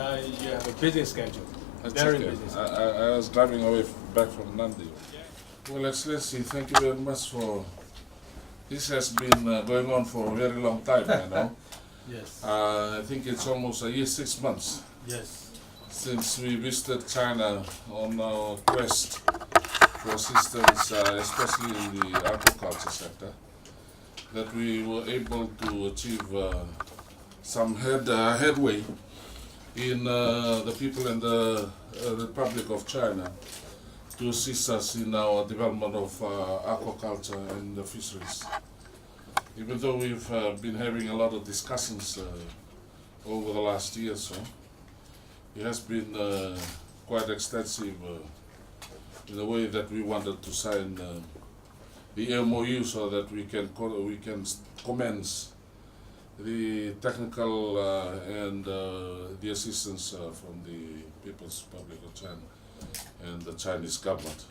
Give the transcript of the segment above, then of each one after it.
You have a busy schedule. Very busy schedule. I was driving away back from Nandi. Well, Excellency, thank you very much for. This has been going on for a very long time, you know. Yes. I think it's almost a year, 6 months. Yes. Since we visited China on our quest for assistance, especially in the aquaculture sector, that we were able to achieve some headway in the people in the Republic of China to assist us in our development of aquaculture and the fisheries. Even though we've been having a lot of discussions over the last year or so, it has been quite extensive in the way that we wanted to sign the MOU so that we can commence the technical and the assistance from the People's Republic of China and the Chinese government.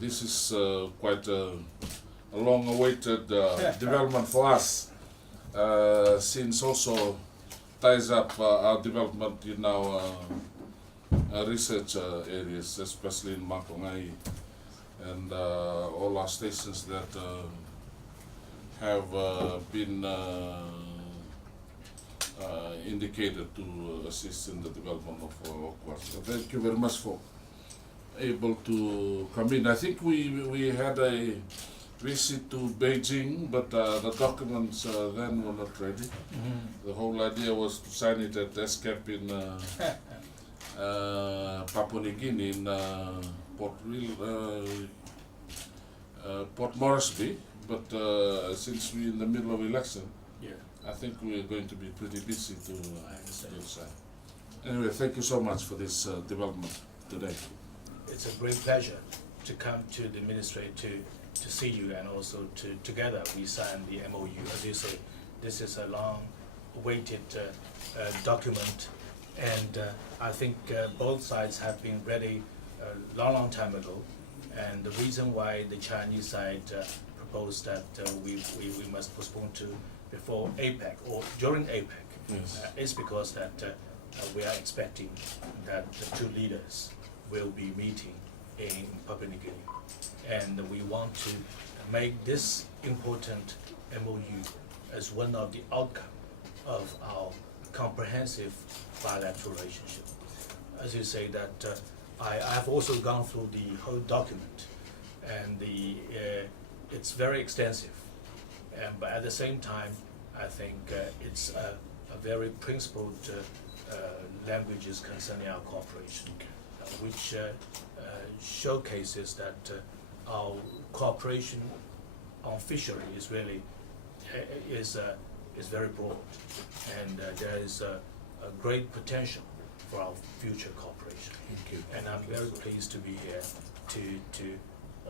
This is quite a long-awaited development for us, since also ties up our development in our research areas, especially in Makongai and all our stations that have been indicated to assist in the development of our aquaculture. So thank you very much for able to come in. I think we had a visit to Beijing, but the documents then were not ready. The whole idea was to sign it at ESCAP in Papua New Guinea in Port Moresby, but since we're in the middle of election, I think we're going to be pretty busy to sign. Anyway, thank you so much for this development today. It's a great pleasure to come to the ministry to see you, and also together we sign the MOU. As you say, this is a long-awaited document, and I think both sides have been ready a long time ago. And the reason why the Chinese side proposed that we must postpone to before APEC or during APEC is because that we are expecting that the two leaders will be meeting in Papua New Guinea. And we want to make this important MOU as one of the outcome of our comprehensive bilateral relationship. As you say that I have also gone through the whole document, and it's very extensive. But at the same time, I think it's a very principled languages concerning our cooperation, which showcases that our cooperation on fishery is really is very broad, and there is a great potential for our future cooperation. Thank you. And I'm very pleased to be here to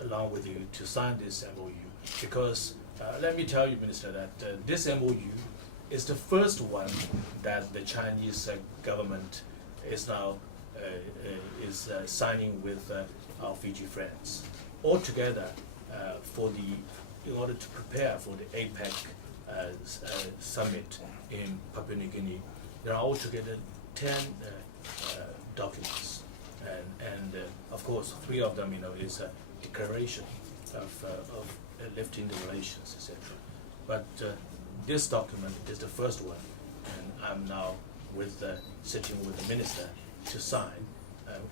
along with you to sign this MOU, because let me tell you, Minister, that this MOU is the first one that the Chinese government is now signing with our Fiji friends. Altogether, in order to prepare for the APEC summit in Papua New Guinea, there are altogether 10 documents, and of course 3 of them, is a declaration of lifting the relations, etc. But this document is the first one, and I'm now sitting with the minister to sign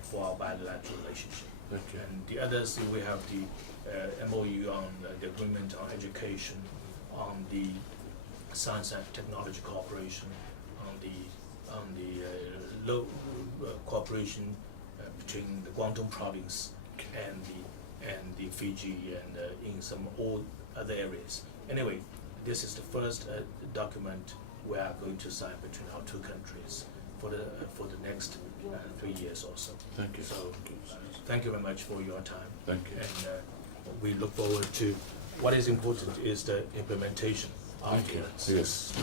for our bilateral relationship. Thank you. And the others, we have the MOU on the agreement on education, on the science and technology cooperation, on the low cooperation between the Guangdong province and the Fiji, and in some all other areas. Anyway, this is the first document we are going to sign between our two countries for the next 3 years or so. Thank you. So thank you very much for your time. Thank you. And we look forward to what is important is the implementation afterwards. Yes.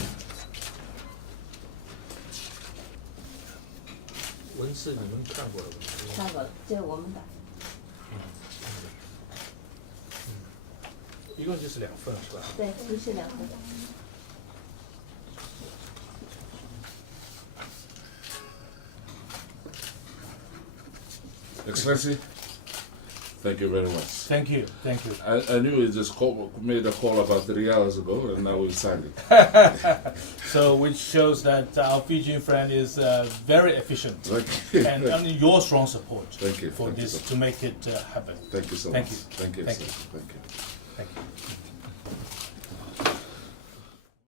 文字你们看过了吗？看过了，这是我们的。一共就是2份是吧？对，一式2份。Excellency, thank you very much. Thank you, thank you. I knew you just made a call about 3 hours ago, and now we signed it. So, which shows that our Fijian friend is very efficient, Thank you. and only your strong support Thank you. for Thank you, this sir. to make it happen. Thank you so Thank much. you. Thank you. Thank Sir. you. Thank you. Thank you.